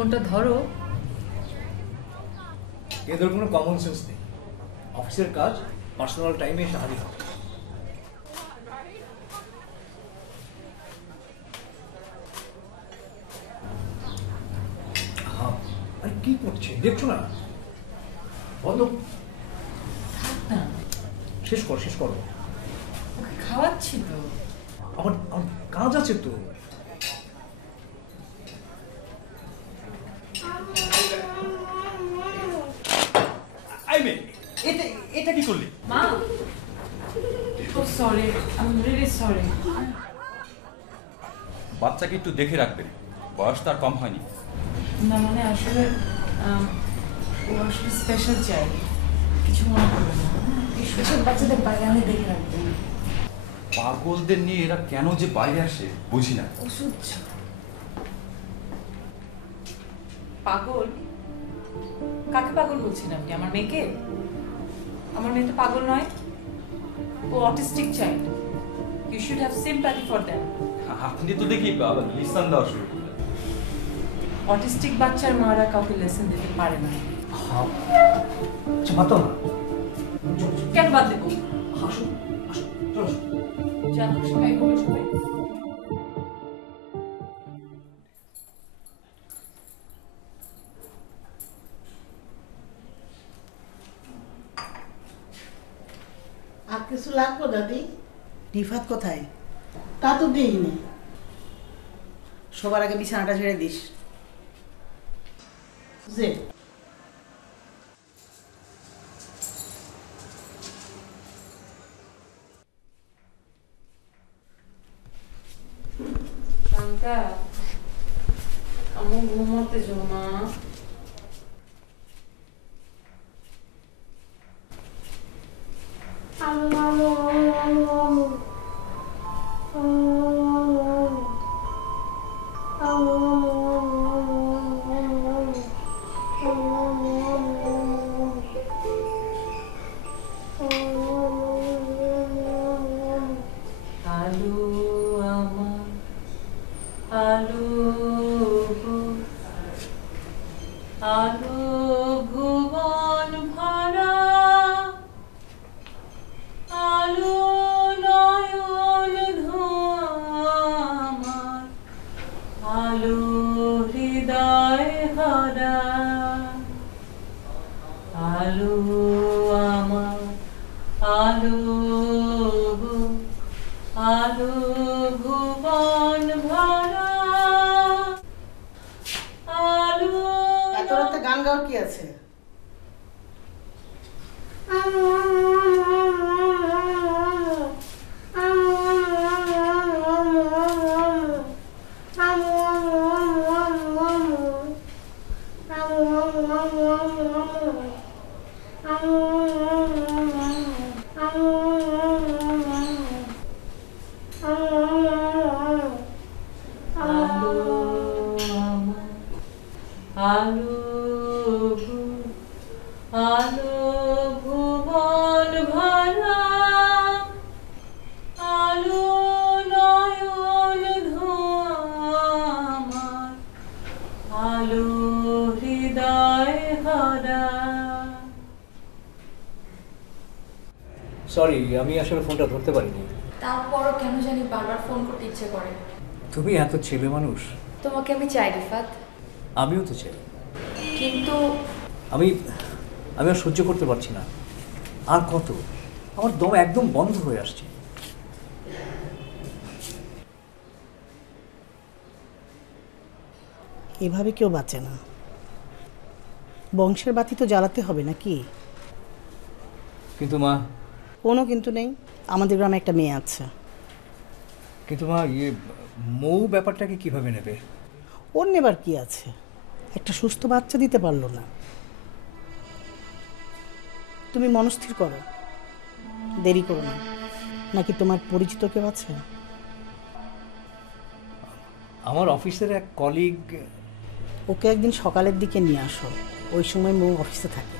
ফোনটা ধরো। এদের কোনো কমন সেন্স নেই। অফিসের কাজ পার্সোনাল টাইমে এসে হাজির হবে। আরে কি করছে দেখছো না? বলো। শেষ করো। ওকে খাওয়াচ্ছি তো। আমার কাজ আছে তো। এটা কি করলি? মা, oh sorry, I am really sorry. বাচ্চাকে একটু দেখে রাখবেন, বয়স তার কম হয়নি। না মানে আসলে ও আসলে স্পেশাল চাইল্ড, কিছু মনে করবে না। এই সুযোগ বাচ্চাদের বাইরে আমি দেখে রাখবেন। পাগলদের নিয়ে এরা কেন যে বাইরে আসে বুঝি না। ওষুধ পাগল? কাকে পাগল বলছেন আপনি? আমার মেয়েকে? আমার মেয়ে তো পাগল নয়, ও autistic child. You should have sympathy for them. আপনি তো দেখি লিসান দেওয়া শুরু করলেন। অটিস্টিক বাচ্চার মারা কাউকে লেসন দিতে পারে না। আচ্ছা বাদ দাও না। কেন বাদ দেবো? আসো চলো। জানো সবাই করবে সবাই। আর কিছু লাগবো দাদি? রিফাত কোথায়? তা তো দিইনি। সবার আগে বিছানাটা ঝেড়ে দিস। যে শান্তা, আমার ঘুমোতে যাও মা। আলু আমার আলু আলু ভুবন ভরা আলু নয়ন ধোয়ার আলু হৃদয় ভরা আলু আমার আলু আলু ভুবন ভরা আলু। এত রাতে গান গাওয়ার কি আছে? আলু আলু ভুবন ভরা আলু নয়ন ধোয়ার আলু হৃদয় ভরা। সরি, আমি আসলে ফোনটা ধরতে পারিনি। তারপরও কেন জানি বারবার ফোন করতে ইচ্ছে করে। তুমি এত ছেলে মানুষ। তোমাকে আমি চাই রিফাত, আমিও তো চাই, কিন্তু আমি আর সহ্য করতে পারছি না। আর কত? আমার দম একদম বন্ধ হয়ে আসছে। এভাবে কেউ বাঁচে না। বংশের বাতি তো জ্বালাতে হবে নাকি? কিন্তু মা। কোনো কিন্তু নেই। আমাদের গ্রামে একটা মেয়ে আছে। কিন্তু মা, মৌ ব্যাপারটাকে কিভাবে নেবে? ওর নেবার কি আছে? একটা সুস্থ বাচ্চা দিতে পারলো না। তুমি মনস্থির করো, দেরি করো না। নাকি তোমার পরিচিত কেউ আছে? আমার অফিসের এক কলিগ। ওকে একদিন সকালের দিকে নিয়ে আসো, ওই সময় মৌ অফিসে থাকে।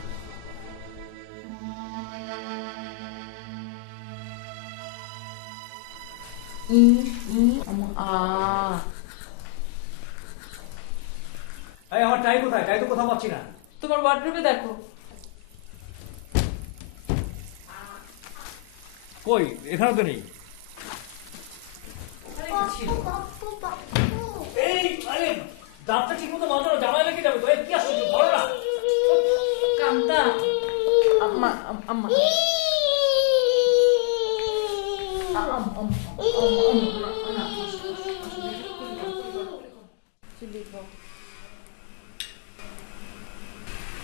এই আমার টাই কোথায়? টাই তো কোথাও পাচ্ছি না। তোমার ওয়ার্ডরোবে দেখো। কই? এখানে তো নেই। এই আরে দাঁতটা ঠিক মতো মাজো না, জামাই লেগে যাবে তো। এই কি আসছে? ধরো না। কান্তা, আম্মা আম্মা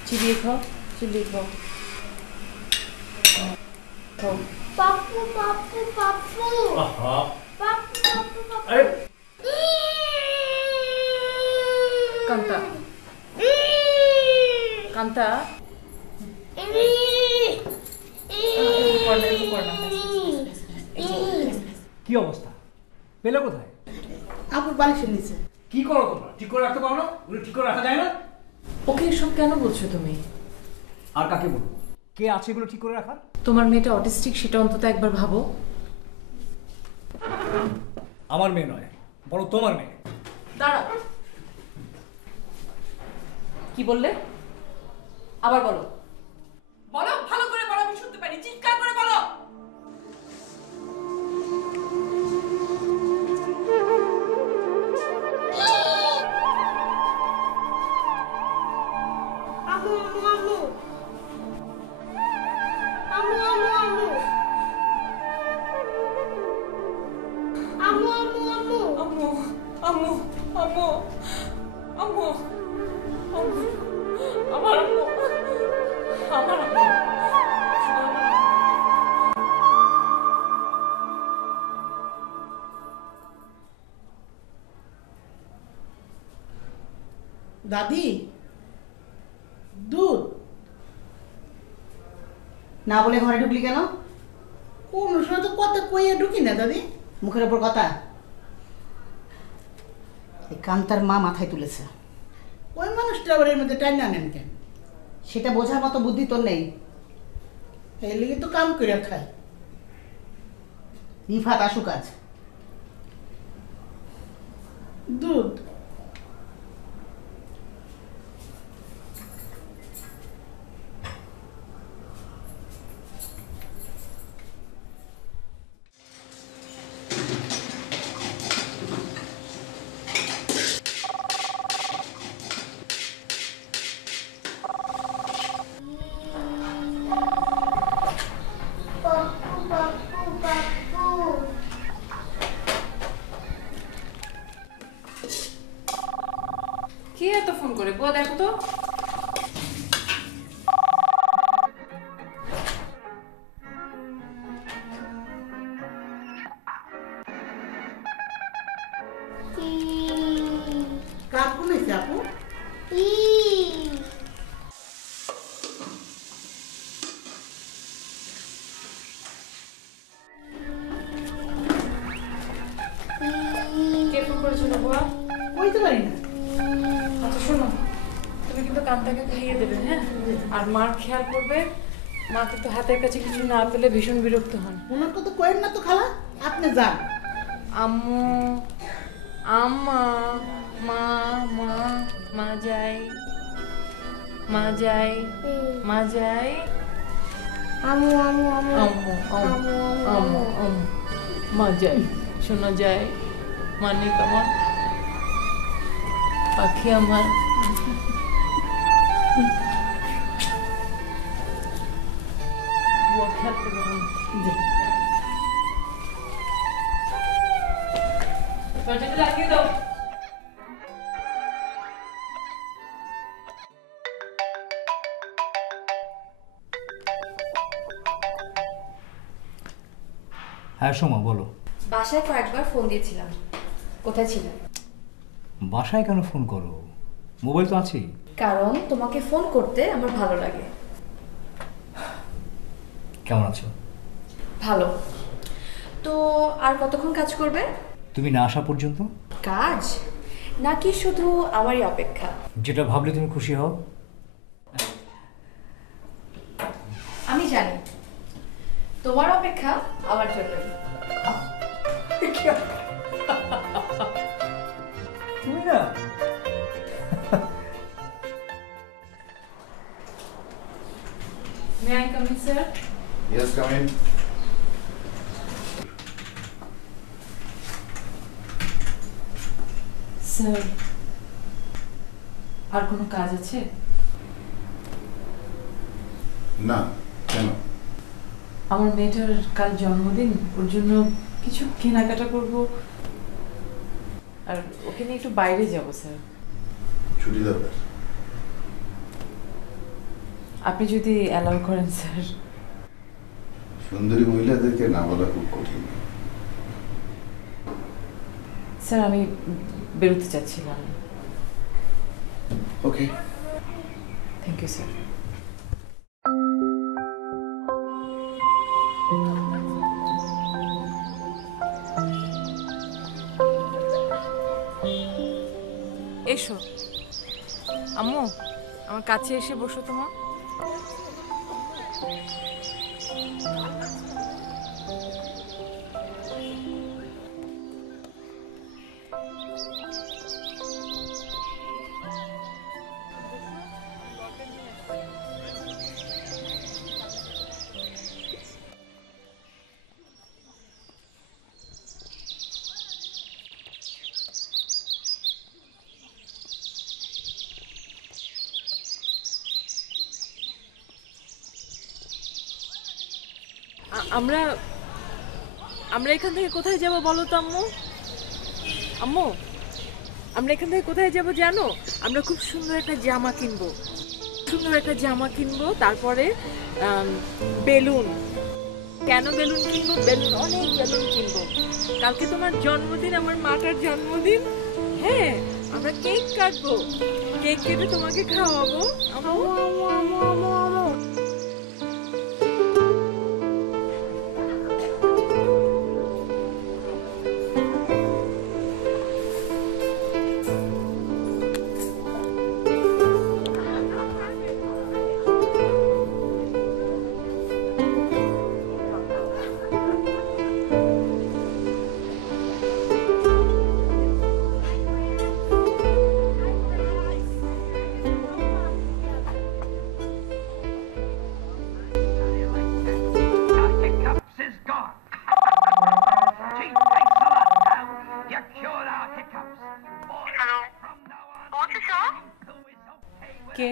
চিবিয়ে খাও, চিবিয়ে খাও। পাপ্পু পাপ্পু পাপ্পু আহা পাপ্পু পাপ্পু পাপ্পু আরে কান্তা, কান্তা, কি অবস্থা? পেলে কোথায়? আপুর বালিশের নিচে। কি করো তোমরা? ঠিক করে রাখতে পারো না? ওগুলো ঠিক করে রাখা যায় না? ওকে এসব কেন বলছো তুমি? আর কাকে বলবো? কে আছে এগুলো ঠিক করে রাখার? তোমার মেয়েটা অটিস্টিক, সেটা অন্তত একবার ভাবো। আমার মেয়ে নয়, বড় তোমার মেয়ে। দাঁড়াও, কি বললে? আবার বলো, বলো, ভালো করে বলো, আমি শুনতে পারি, চিৎকার করে বলো। আমু আমু আমু আমু আমু আমু আমু আমু আম্মু, আম্মু, আম্মু, আম্মু, আম্মু, আমার আম্মু, আমার আম্মু। দাদি, দুধ না বলে ঘরে ঢুকলি কেন? কোন সময় তো কথা কইয়া ঢুকি না দাদি। মুখের ওপর কথা। এই কান্তার মা মাথায় তুলেছে। ওই মানুষটা আবার এর মধ্যে টাইনা নেন কেন? সেটা বোঝার মতো বুদ্ধি তোর নেই। এই লেগে তো কাম করে খায়। রিফাত আসুক আজ। দুধ পাপ্পু পাপ্পু পাপ্পু কে এত ফোন করে? বুয়া দেখো তো। কার কোন হয়েছে আপু? কে ফোন করেছিল বুয়া? কইতে পারি না। আচ্ছা শোনো, তুমি কিন্তু কান্তাকে খাইয়ে দেবে, হ্যাঁ? আর মার খেয়াল করবে। মা কিন্তু হাতের কাছে কিছু না পেলে ভীষণ বিরক্ত হন। ওনার কথা কয়েন না তো খালা, আপনি যান। আম্মু, আম্মা, মা, মা, মা যাই, মা যাই, মা যাই, আমু আমু আমু আম্মু, আম্মু, আম্মু, আম্মু, মা যাই, শোনা যায়, মানিক আমার, পাখি আমার। বুয়া খেয়াল করবে না। দরজাটা লাগিয়ে দাও। হ্যাঁ সোমা বলো। বাসায় কয়েকবার ফোন দিয়েছিলাম, কোথায় ছিলে? বাসায় কেন ফোন করো? মোবাইল তো আছেই। কারণ তোমাকে ফোন করতে আমার ভালো লাগে। কেমন আছো? ভালো। তো আর কতক্ষণ কাজ করবে? তুমি না আসা পর্যন্ত। কাজ নাকি শুধু আমারই অপেক্ষা? যেটা ভাবলে তুমি খুশি হও। আমি জানি তোমার অপেক্ষা আমার জন্য। তুমি না may I come in sir? Yes, come in. Sir, আর কোনো কাজ আছে? না, কেন? আমার মেয়েটার কাল জন্মদিন, ওর জন্য কিছু কেনাকাটা করব, আর ওকে নিয়ে একটু বাইরে যাব স্যার। ছুটি দরকার। আপনি যদি অ্যালাউ করেন স্যার। সুন্দরী মহিলাদেরকে না বলা খুব কঠিন। স্যার, আমি বেরোতে চাচ্ছিলাম। ওকে। Thank you sir. এসো আম্মু, আমার কাছে এসে বসো তোমার। আমরা আমরা এখান থেকে কোথায় যাব বলো তো আম্মু? আম্মু, আমরা এখান থেকে কোথায় যাব জানো? আমরা খুব সুন্দর একটা জামা কিনবো, তারপরে বেলুন। কেন বেলুন কিনবো? অনেক বেলুন কিনবো। কালকে তোমার জন্মদিন, আমার মাটার জন্মদিন। হ্যাঁ, আমরা কেক কাটবো, কেক কেটে তোমাকে খাওয়াবো। আম্মু, কে?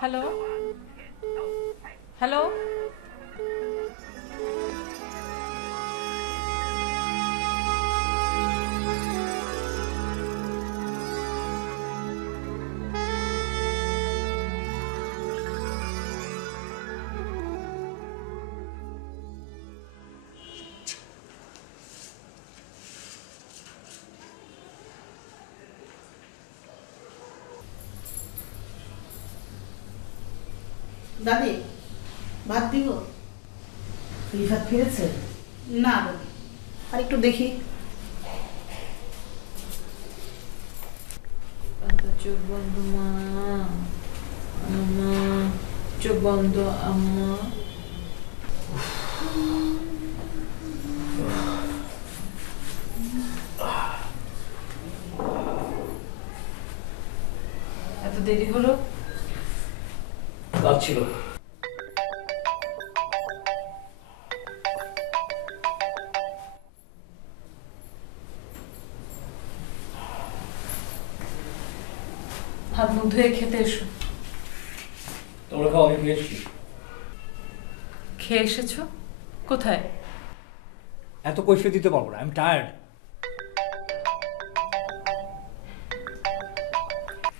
হ্যালো হ্যালো, দাদি ভাত দিব? রিফাত ফিরেছে? না দাদি, আর একটু দেখি। চোখ বন্ধ মা, আম্মা চোখ বন্ধ, আম্মা। এত দেরি হলো? কাজ ছিল। হাত মুখ ধুয়ে খেতে এসো। তোমরা খাও, আমি খেয়েছি। খেয়ে এসেছো? কোথায়? এত কৈফিয়ত দিতে পারবো না, আমি টায়ার্ড।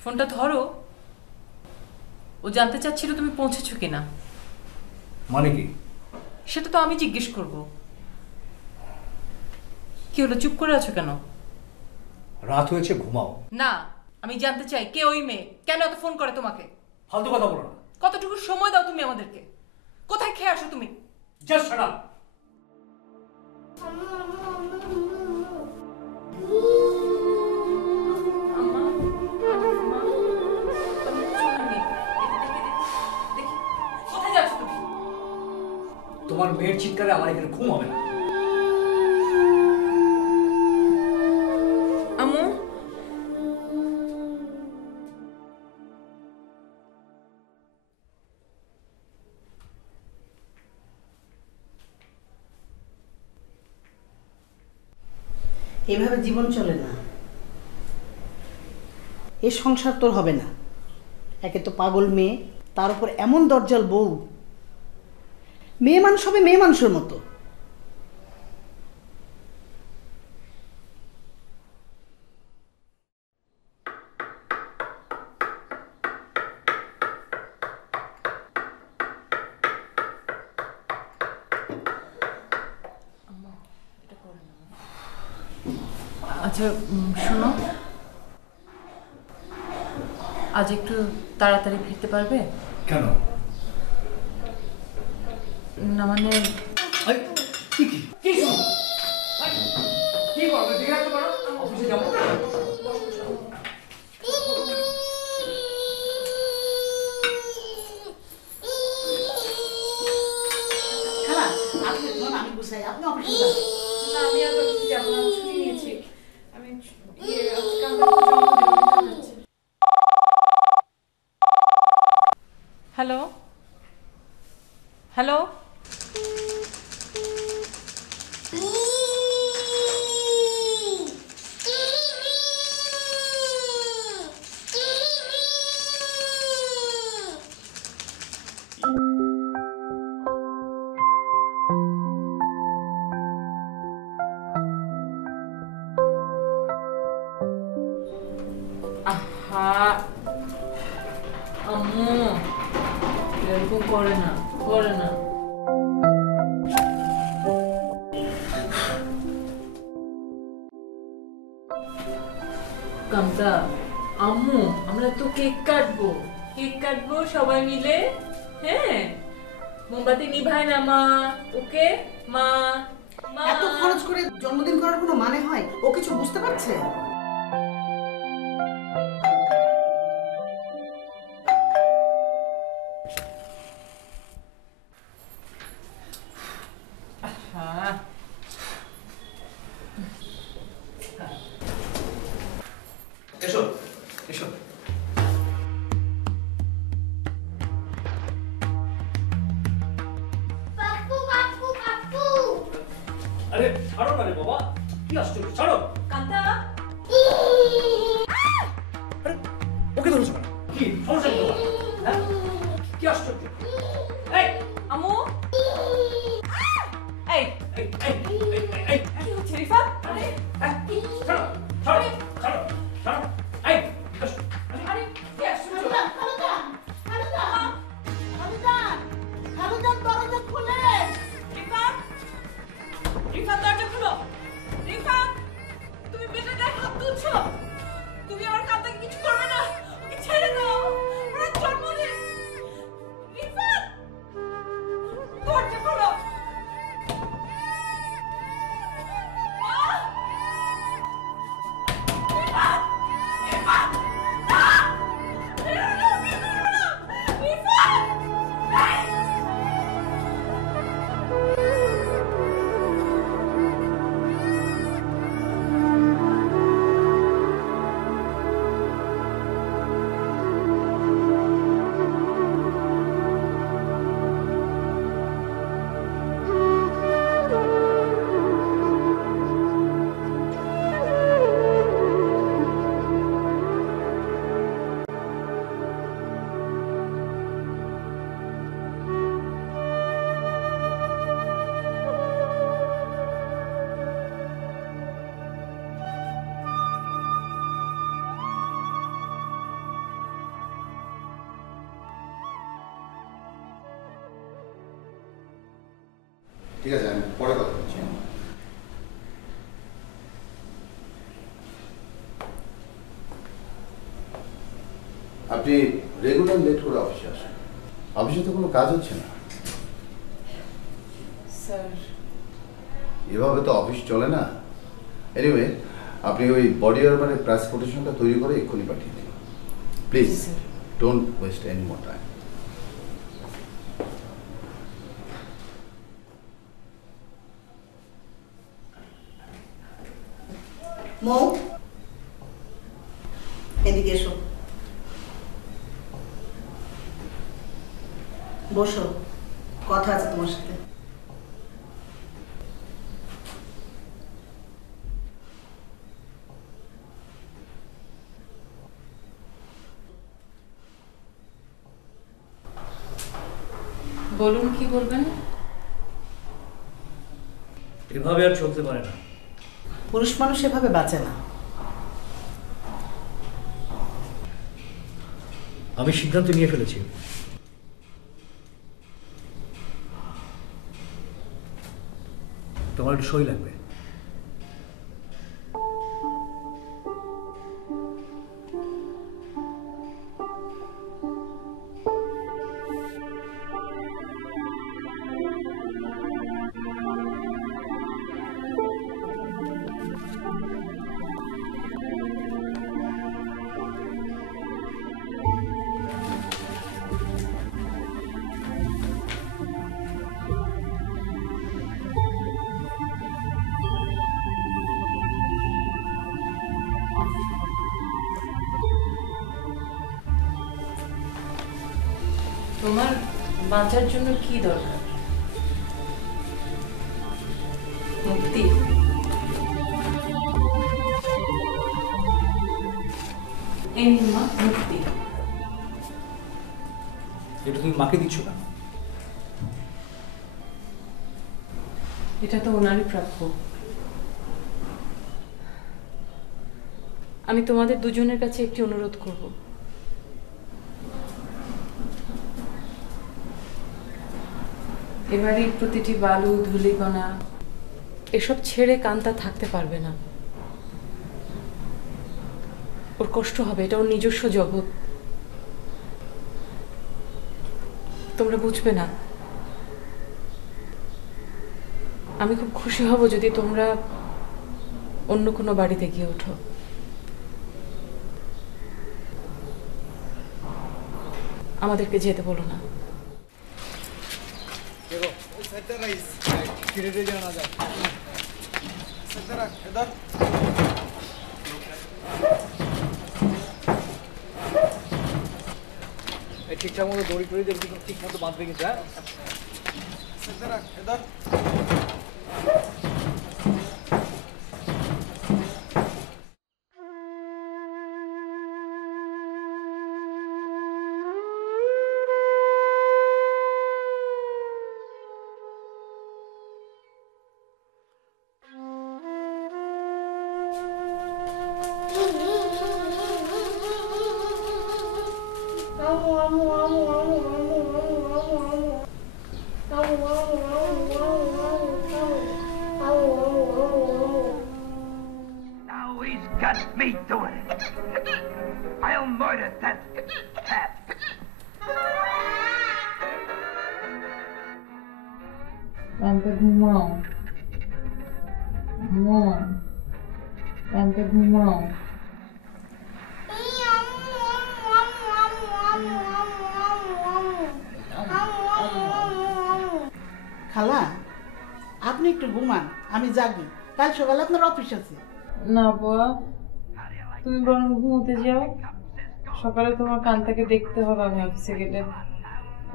ফোনটা ধরো। ও জানতে চাচ্ছিল তুমি পৌঁছেছো কিনা। মানে কি? সেটা তো আমি জিজ্ঞেস করব। কি হলো, চুপ করে আছো কেন? রাত হয়েছে, ঘুমাও। না, আমি জানতে চাই কে ওই মেয়ে, কেন এত ফোন করে তোমাকে? ফালতু কথা বলো না। কতটুকু সময় দাও তুমি আমাদেরকে? কোথায় খেয়ে আসো তুমি? Just shut up. আম্মা, আম্মা, তুমি চলে নেই। দেখি, কোথায় যাচ্ছ তুমি? তোমার মেয়ের চিৎকারে আমার এখানে ঘুম হবে না। আম্মু, এভাবে জীবন চলে না। এই সংসার তোর হবে না। একে তো পাগল মেয়ে, তার উপর এমন দরজাল বউ। মেয়ে মানুষ হবে মেয়ে মানুষের মতো। আচ্ছা শোনো, আজ একটু তাড়াতাড়ি ফিরতে পারবে? কেন? না মানে কি শুনো? কি করবে? দেখে রাখতে পারো, অফিসে যাবো। খালা, আপনি ধরুন, আমি গুছাই, আপনি অফিসে যান। না, আমি আর অফিসে যাবো না, ছুটি নিয়েছি। আমি আজকে আমার যাচ্ছি। হ্যালো হ্যালো, আহা আম্মু এরকম করে না, করে না। কামতা, আম্মু আমরা তো কেক কাটবো সবাই মিলে। হ্যাঁ, মোমবাতি নিভায় না মা, ওকে মা? এত খরচ করে জন্মদিন করার কোনো মানে হয়? ও কিছু বুঝতে পারছে? হ্যাঁ এসো এসো। পাপ্পু পাপ্পু পাপ্পু আরে ছাড়ো না রে বাবা, কি আশ্চর্য, ছাড়ো। কান্তা, আরে ওকে ধরেছো কেন? কি সমস্যা কি তোমার? হ্যাঁ, কি আশ্চর্য? এই আম্মু, এই এই এই এই এই কি হচ্ছে রিফাত? আরে ছাড়ো ছাড়ো ছাড়ো ছাড়ো। এই এসো। আরে কি আশ্চর্য! রিফাত, রিফাত দরজা খুলো। রিফাত, তুমি বেটার গায়ে হাত তুলছো। তুমি আমার কান্তাকে কিছু করবে না, ওকে ছেড়ে দাও, ওর জন্মদিন। রিফাত, দরজা খোলো। রিফাত, রিফাত, না! বেরো না, বেরো না! রিফাত! এই! ঠিক আছে, আমি পরে কথা বলছি। আপনি রেগুলার লেট করে অফিসে আসেন। অফিসে তো কোনো কাজ হচ্ছে না। স্যার, এভাবে তো অফিস চলে না। এনিওয়ে, আপনি ওই বডি আরবানের প্রেস কোটেশনটা তৈরি করে এক্ষুনি পাঠিয়ে দিন প্লিজ। জি, sir. Don't waste any more time. Mou, এদিকে এসো, বসো, কথা আছে তোমার সাথে। বলুন কি বলবেন? এভাবে আর চলতে পারে না। পুরুষ মানুষ এভাবে বাঁচে না। আমি সিদ্ধান্ত নিয়ে ফেলেছি। তোমার একটু সই লাগবে। তোমার বাঁচার জন্য কি দরকার? মুক্তি। এই নিন মা, মুক্তি। এটা তুমি মাকে দিচ্ছ না? এটা তো ওনারই প্রাপ্য। আমি তোমাদের দুজনের কাছে একটি অনুরোধ করব। এবারের প্রতিটি বালু ধূলিকণা এসব ছেড়ে কান্তা থাকতে পারবে না। ওর কষ্ট হবে, এটা ওর নিজস্ব জগৎ। তোমরা বুঝবে না। আমি খুব খুশি হব যদি তোমরা অন্য কোনো বাড়িতে গিয়ে ওঠো। আমাদেরকে যেতে বলো না। ঠিকঠাক মতো দড়ি টড়ি দেখবি, ঠিক মতো বাঁধবে কিন্তু। হ্যাঁ, Now he's got me doing it. I'll murder that cat. Kanta ঘুমাও, ঘুমাও, কান্তা ঘুমাও। খালা, আপনি একটু ঘুমান, আমি জাগি। কাল সকালে আপনার অফিস আছে। না বুয়া, তুমি বরং ঘুমোতে যাও। সকালে তোমার কান্তাকে দেখতে হবে। আমি অফিসে গেলে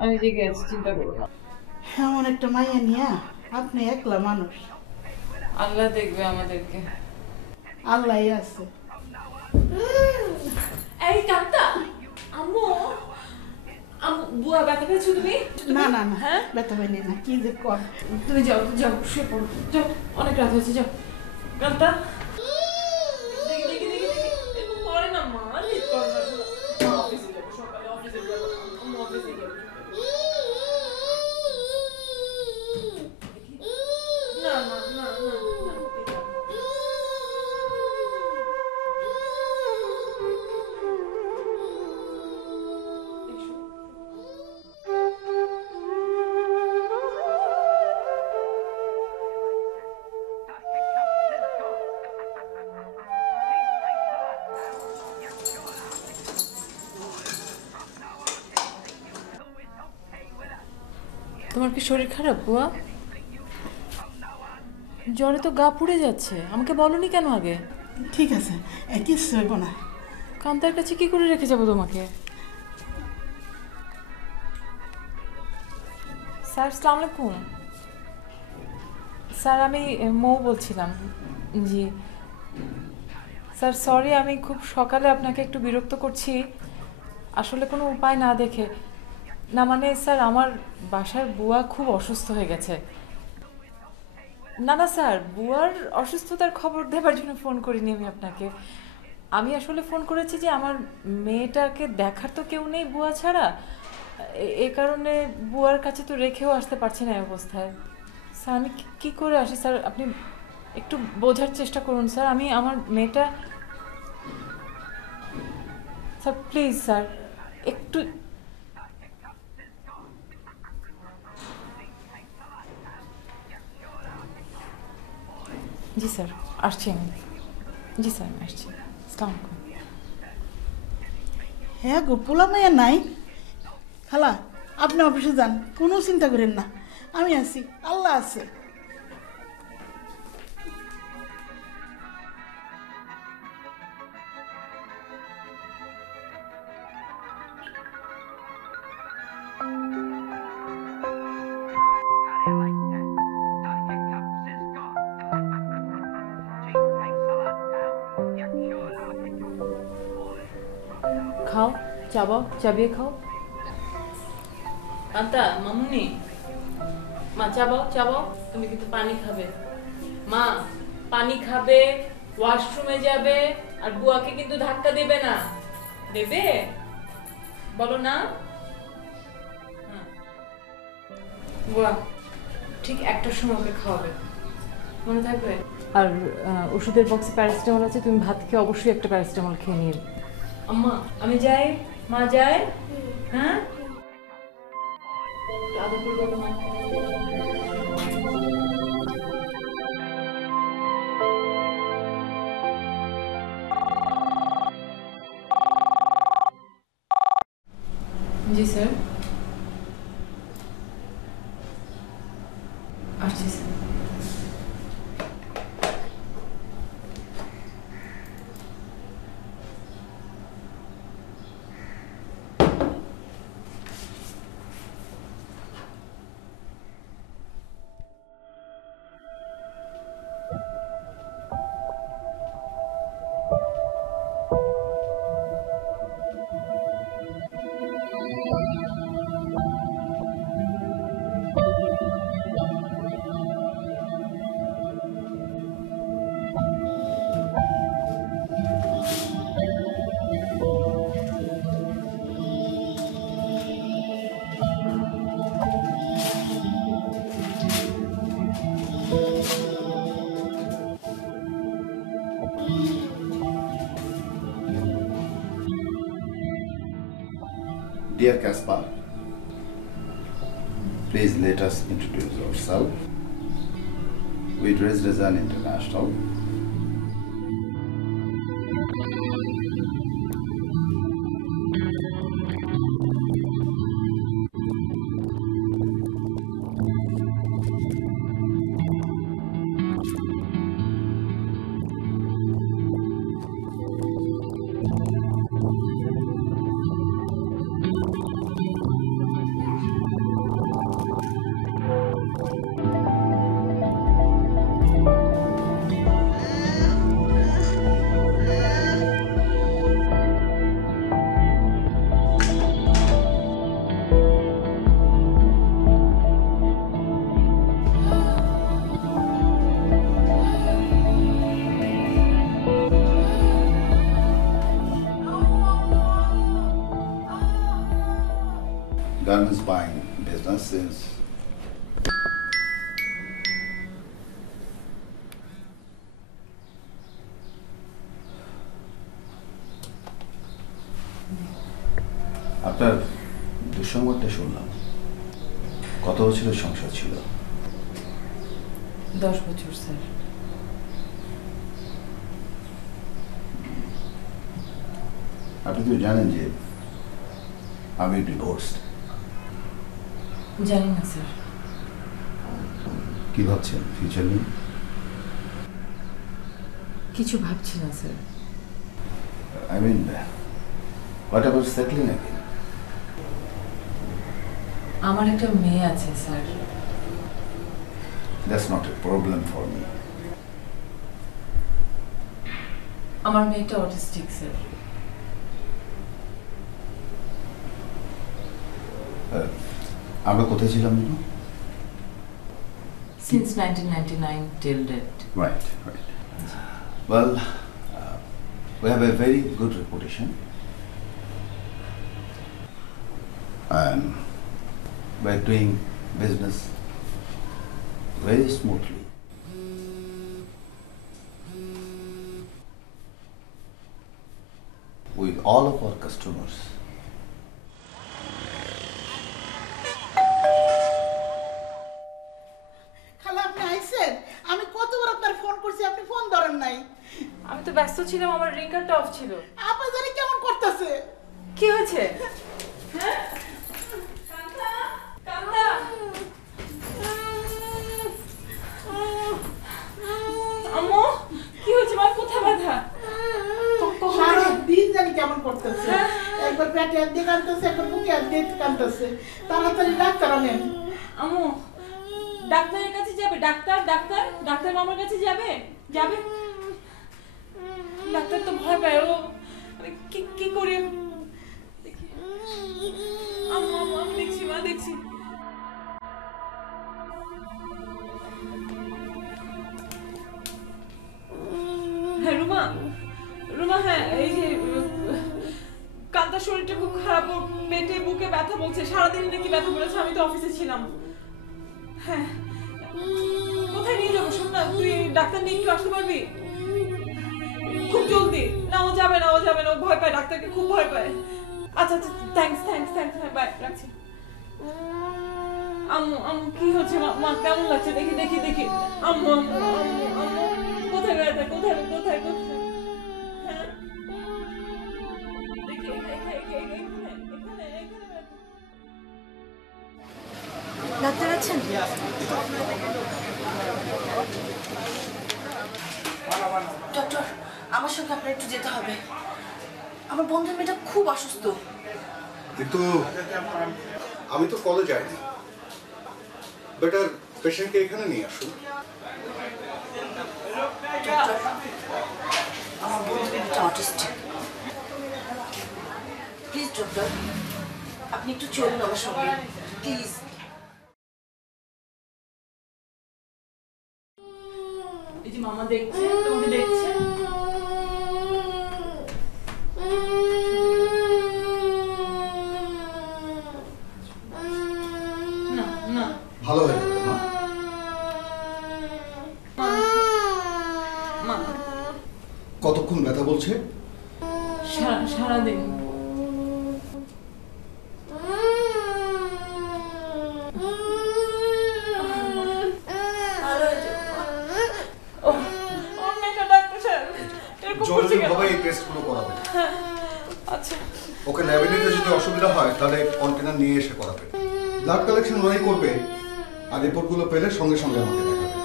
আমি জেগে আছি, চিন্তা করো না। এমন একটা মাইয়া নিয়া আপনি একলা মানুষ। আল্লাহ দেখবে আমাদেরকে। আল্লাহই আছে। এই কান্তা, আম্মু, আম্মু, বুয়া ব্যথা পেয়েছো তুমি? না না না, হ্যাঁ, ব্যথা পাইনি না। কি যে কর, তুমি যাও, যাও শুয়ে পড়ো, যাও, অনেক রাত হয়েছে, যাও। কান্তা, দেখি দেখি দেখি দেখি, এরকম করে না মা, লেট করো না। অফিসে যাবো, সকালে অফিসে যাবো, আম্মু অফিসে যাবো। না না না না না। তোমার কি শরীর খারাপ বুয়া? জ্বরে তো গা পুড়ে যাচ্ছে, আমাকে বলনি কেন আগে? ঠিক আছে, কিচ্ছু হইব না। কান্তার কাছে কি করে রেখে যাবো তোমাকে? স্যার আসসালামু আলাইকুম। স্যার আমি মৌ বলছিলাম। জি স্যার, সরি আমি খুব সকালে আপনাকে একটু বিরক্ত করছি। আসলে কোনো উপায় না দেখে না মানে স্যার আমার বাসার বুয়া খুব অসুস্থ হয়ে গেছে। না না স্যার, বুয়ার অসুস্থতার খবর দেবার জন্য ফোন করিনি আমি আপনাকে। আমি আসলে ফোন করেছি যে আমার মেয়েটাকে দেখার তো কেউ নেই বুয়া ছাড়া, এ কারণে বুয়ার কাছে তো রেখেও আসতে পারছি না এই অবস্থায়। স্যার আমি কী করে আসি স্যার, আপনি একটু বোঝার চেষ্টা করুন স্যার। আমি আমার মেয়েটা, স্যার প্লিজ স্যার একটু। জি স্যার আসছি আমি। জি স্যার আমি আসছি। আসসালামু আলাইকুম। হ্যাঁ গো, পোলা মাইয়া নাই। খালা আপনি অফিসে যান, কোনো চিন্তা করেন না, আমি আছি, আল্লাহ আছে। খাও, চাবাও, চাবিয়ে খাও। কান্তা, মামুনি, মা চাবাও, চাবাও। তুমি কিন্তু পানি খাবে মা, পানি খাবে, ওয়াশরুমে যাবে, আর বুয়াকে কিন্তু ধাক্কা দেবে না। দেবে? বলো না। হ্যাঁ। বুয়া ঠিক একটার সময় ওকে খাওয়াবে, মনে থাকবে? আর ওষুধের বক্সে প্যারাসিটামল আছে, তুমি ভাত খেয়ে অবশ্যই একটা প্যারাসিটামল খেয়ে নিয়ে। আম্মা আমি যাই, মা যাই। হ্যাঁ আদর করে বলো মা। জি স্যার আসছি sir. Dear Caspar, please let us introduce ourselves. We Dress Design International. Garments buying business since আপনার দুঃসংবাদটা শুনলাম। কত বছরের সংসার ছিল? 10 বছর স্যার। আপনি তো জানেন যে আমি ডিভোর্সড। জানি না স্যার। কি ভাবছেন ফিউচার নিয়ে? কিছু ভাবছি না sir. I mean, what about settling again? আমার একটা মেয়ে আছে sir. That's not a problem for me. আমার মেয়েটা অটিস্টিক স্যার। আমরা কোথায় ছিলাম? Since 1999 till date. Right. Well, we have a very good reputation. And we're doing business very smoothly. With all of our customers. খালা আপনি আইছেন? আমি কতবার আপনার ফোন করছি, আপনি ফোন ধরেন নাই। আমি তো ব্যস্ত ছিলাম, আমার রিংকারটা অফ ছিল। আপা জানি কেমন করতেছে। কি হয়েছে? হ্যাঁ কান্তা, কান্তা। আম্মু কি হয়েছে? মা কোথায় ব্যথা? সারা দিন জানি কেমন করতেছে। একবার পেটে হাত দিয়ে কাঁদতেছে, একবার বুকে হাত দিয়ে কাঁদতেছে। তাড়াতাড়ি ডাক্তার আনেন। আম্মু ডাক্তারের কাছে যাবে? ডাক্তার ডাক্তার ডাক্তার মামার কাছে যাবে? যাবে? ডাক্তার তো ভয় পায়। ও আমি কি করি? দেখি আম্মু আম্মু আমি দেখছি, মা দেখছি। হ্যাঁ রুমা, রুমা হ্যাঁ এই যে কান্তার শরীরটা খুব খারাপ, ওর পেটে বুকে ব্যথা বলছে, সারাদিন নাকি ব্যথা বলেছে। আমি তো অফিসে ছিলাম। হ্যাঁ কোথায় নিয়ে যাবো? শোন না, তুই ডাক্তার নিয়ে একটু আসতে পারবি খুব জলদি? না ও যাবে না, ও যাবে না, ও ভয় পায়, ডাক্তারকে খুব ভয় পায়। আচ্ছা আচ্ছা থ্যাঙ্কস থ্যাঙ্কস থ্যাঙ্কস, হ্যাঁ বাই, রাখছি। আম্মু আম্মু কি হচ্ছে? মা কেমন লাগছে? দেখি দেখি দেখি। আম্মু আম্মু আম্মু আম্মু কোথায় ব্যথা? কোথায় কোথায় কোথায়? হ্যাঁ দেখি এখানে এখানে ব্যথা। ডাক্তার আছেন? ডক্টর আমার সঙ্গে আপনার একটু যেতে হবে। আমার বন্ধুর মেয়েটা খুব অসুস্থ। কিন্তু আমি তো কলেজ যাইনি। বেটার পেশেন্টকে এখানে নিয়ে আসুন। ডক্টর আমার বন্ধুর মেয়েটা অটিস্টিক। প্লিজ ডক্টর আপনি একটু চলুন আমার সঙ্গে প্লিজ। এই যে মামা দেখছে, তোমাকে দেখছে। না না ভালো হয়ে যাবে মা। মা কতক্ষণ ব্যথা বলছে? সারাদিন। জরুরিভাবে এই টেস্টগুলো করাবেন। আচ্ছা ওকে ল্যাবে নিতে যদি অসুবিধা হয় তাহলে কন্টেনার নিয়ে এসে করাবেন। ব্লাড কালেকশন ওরাই করবে, আর রিপোর্টগুলো পেলে সঙ্গে সঙ্গে আমাকে দেখাবে।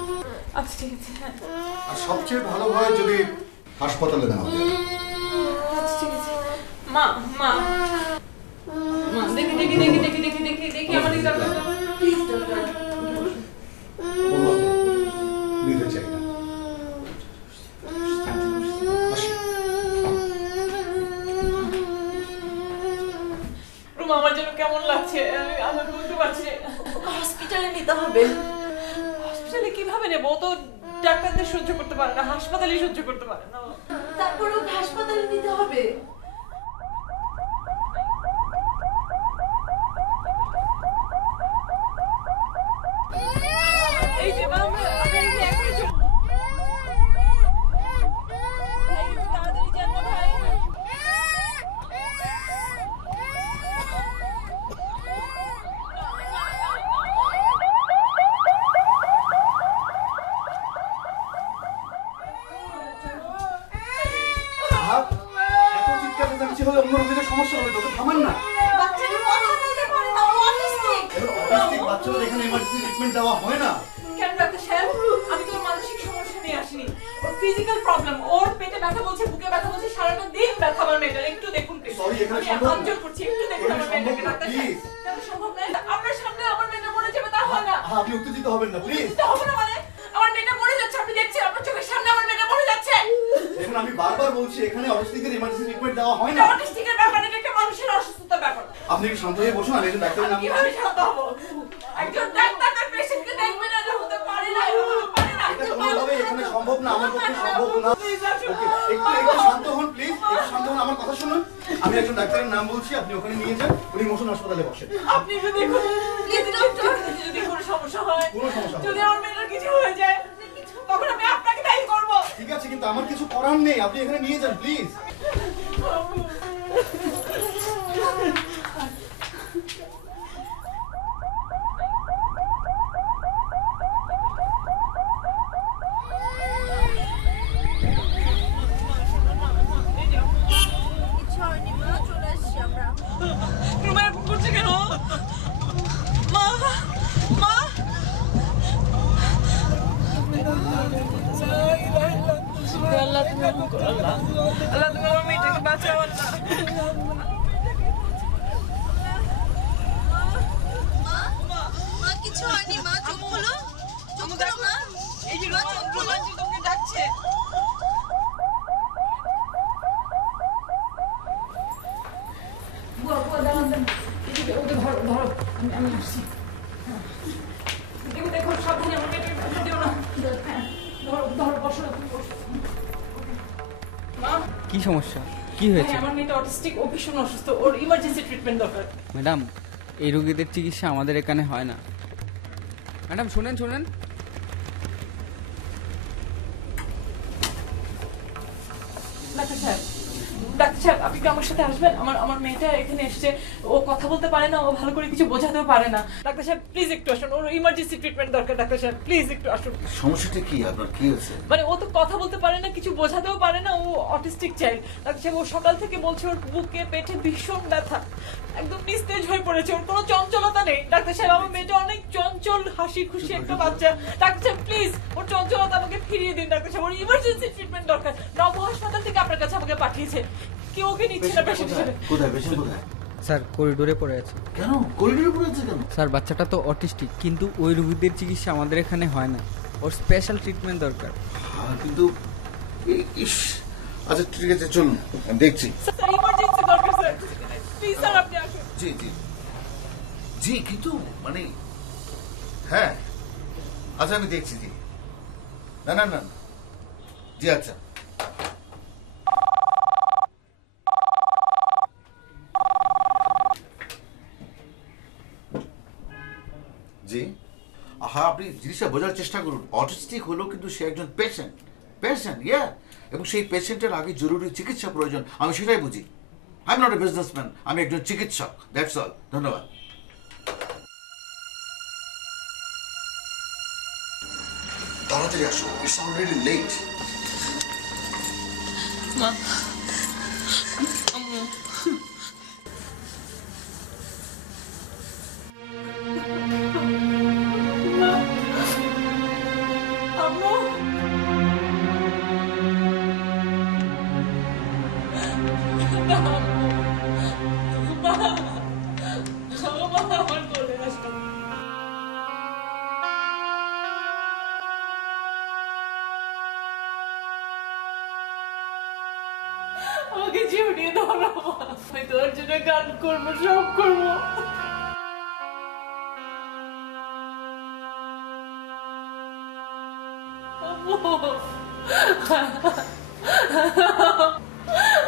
আচ্ছা ঠিক আছে। হ্যাঁ আর সবচেয়ে ভালো হয় যদি হাসপাতালে নেওয়া যায়। আচ্ছা ঠিক আছে। মা মা মা দেখি দেখি দেখি দেখি দেখি দেখি দেখি আমার এই ডাক্তারটা প্লিজ ডক্টর নিতে চাই না। আসি। রুমা আমার জন্য কেমন লাগছে আমি বুঝতে পারছি। হসপিটালে নিতে হবে। হসপিটালে কিভাবে নেবো? ও তো ডাক্তারদের সহ্য করতে পারে না, হাসপাতালে সহ্য করতে পারে না। তারপরেও হাসপাতালে নিতে হবে। এই যে মা আমরা এই যে এখনই চল। ভাই একটু তাড়াতাড়ি যান না ভাই। এত চিৎকার চেঁচামেচি হলে অন্য রোগীদের সমস্যা হবে, তোকে থামান না। বাচ্চাটা কথা বলতে পারে না, ও অটিস্টিক। অটিস্টিক বাচ্চাদের এখানে ইমার্জেন্সি ট্রিটমেন্ট দেওয়া হয় না। কেন ডাক্তার সাহেব? আমি তো মানসিক সমস্যা নিয়ে আসিনি, ওর ফিজিক্যাল প্রবলেম। ওর পেটে ব্যথা বলছে, বুকে ব্যথা বলছে, সারাটা দিন ব্যথা। আমার মেয়েটার একটু দেখুন please। Sorry, এখানে আমি সম্ভব হাত জোড় করছি, একটু দেখুন আমার মেয়েটাকে ডাক্তার সাহেব। Please. কেন সম্ভব নয়? আপনার সামনে আমার মেয়েটা মরে যাবে তা হয় না। আপনি উত্তেজিত হবেন না প্লিজ। উত্তেজিত হবো না মানে? আমার মেয়েটা মরে যাচ্ছে, আপনি দেখছেন আপনার চোখের সামনে আমার মেয়েটা মরে যাচ্ছে। দেখুন আমি বারবার বলছি এখানে অটিস্টিকের ইমার্জেন্সি ট্রিটমেন্ট দেওয়া হয় না। অটিস্টিকের ব্যাপার, এটা একটা মানুষের অসুস্থতার ব্যাপার। আপনি একটু শান্ত হয়ে বসুন, আমি একজন ডাক্তারের নাম কিভাবে শান্ত হবো? একজন ডাক্তার তার পেশেন্টকে দেখবে না, এটা হতে পারে না, এটা হতে পারে না। এটা কোনোভাবে এখানে সম্ভব না, আমার পক্ষে সম্ভব না। একটু শান্ত হন প্লিজ, একটু শান্ত হন, আমার কথা শুনুন। আমি একজন ডাক্তারের নাম বলছি, আপনি ওখানে নিয়ে যান, উনি মোশন হাসপাতালে বসেন। আপনি যদি যদি কোনো সমস্যা হয়, কোনো সমস্যা হবে যদি না। আমার মেয়েটার কিছু হয়ে যায়, তখন আমি আপনাকে দায়ী করব। ঠিক আছে, কিন্তু আমার কিছু করার নেই, আপনি এখানে নিয়ে যান প্লিজ। কিছু হয়নি মা, চলে আসছি আমরা। রুমা এরকম করছে কেন? মা, মা। আল্লাহ তুমি এরকম করো, আল্লাহ আল্লাহ তুমি আমার মেয়েটাকে বাঁচাও আল্লাহ। মা কিছু হয়নি মা, চোখ খোলো, চোখ খোলো মা। এই যে মা, চোখ খোলো। তোমাকে ডাকছে। বুয়া বুয়া দাঁড়ান, এদিকে ওদের ধরো ধরো, আমি আসছি। দেখো দেখো, সাবধানে আমার মেয়েটাকে বাঁচা দিও না। হ্যাঁ, ধরো ধরো, বসো তুমি বসো। মা, কি সমস্যা? কি ভাই, হয়েছে? আমার মেয়েটা অটিস্টিক, ও ভীষণ অসুস্থ, ওর ইমার্জেন্সি ট্রিটমেন্ট দরকার। ম্যাডাম, এই রোগীদের চিকিৎসা আমাদের এখানে হয় না। ম্যাডাম শুনেন শুনেন, ডাক্তার সাহেব, ডাক্তার সাহেব, আপনি কি আমার সাথে আসবেন? আমার মেয়েটা এখানে এসেছে, ও কথা বলতে পারে না, ও ভালো করে কিছু বোঝাতেও পারে না। ডাক্তার সাহেব প্লিজ একটু আসুন, ওর ইমার্জেন্সি ট্রিটমেন্ট দরকার। ডাক্তার সাহেব প্লিজ একটু আসুন। সমস্যাটা কি আপনার, কি হয়েছে? মানে ও তো কথা বলতে পারে না, কিছু বোঝাতেও পারে না, ও অটিস্টিক চাইল্ড। ডাক্তার সাহেব, ও সকাল থেকে বলছে ওর বুকে পেটে ভীষণ ব্যথা, একদম নিস্তেজ হয়ে পড়েছে, ওর কোনো চঞ্চলতা নেই। ডাক্তার সাহেব, আমার মেয়েটা অনেক চঞ্চল, হাসি খুশি একটা বাচ্চা। ডাক্তার সাহেব প্লিজ ওর চঞ্চলতা আমাকে ফিরিয়ে দিন। ডাক্তার সাহেব, ওর ইমার্জেন্সি ট্রিটমেন্ট দরকার। নব হাসপাতাল থেকে আপনার কাছে আমাকে পাঠিয়েছে, কেউ ওকে নিচ্ছে না পেশেন্ট হিসেবে। কোথায় পেশেন্ট, কোথায়? স্যার করিডোরে পড়ে আছে। কেন করিডোরে পড়ে আছে কেন? স্যার বাচ্চাটা তো অটিস্টিক, কিন্তু ওই রোগীদের চিকিৎসা আমাদের এখানে হয় না, ওর স্পেশাল ট্রিটমেন্ট দরকার। হ্যাঁ, কিন্তু ইস, আচ্ছা ঠিক আছে, চলুন আমি দেখছি। স্যার ইমার্জেন্সি দরকার স্যার, প্লিজ স্যার আপনি আসুন। জি জি জি, কিন্তু মানে হ্যাঁ, আচ্ছা আমি দেখছি। জি, না না না, জি আচ্ছা। জি, হ্যাঁ, আপনি জিনিসটা বোঝার চেষ্টা করুন। অটিস্টিক হলো কিন্তু সে একজন পেশেন্ট, ইয়া, এবং সেই পেশেন্টের আগে জরুরি চিকিৎসা প্রয়োজন, আমি সেটাই বুঝি। I am not a businessman, আমি একজন চিকিৎসক, দ্যাটস অল। ধন্যবাদ। তাড়াতাড়ি আসো, ইটস অলরেডি লেট। মা, আম্মু, আম্মু, না আম্মু, মা, আমার কোলে আসো। আমাকে জড়িয়ে ধরো, আমি তোর জন্য গান করবো, সব করবো।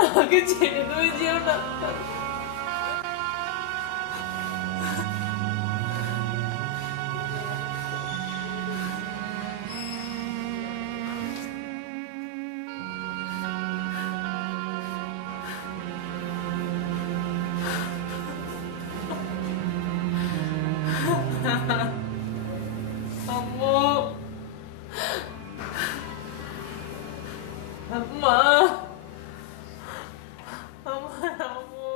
আমাকে ছেড়ে তুমি যেও না। আম্মু, আম্মা, আমার আম্মু।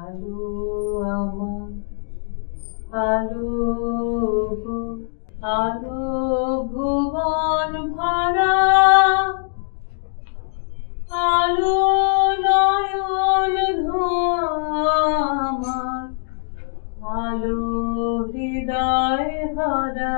আলু আমার, আলু গো, আলু ভুবন ভরা, আলু নয়ন ধোয়া আমার, আলু হৃদয় ভরা।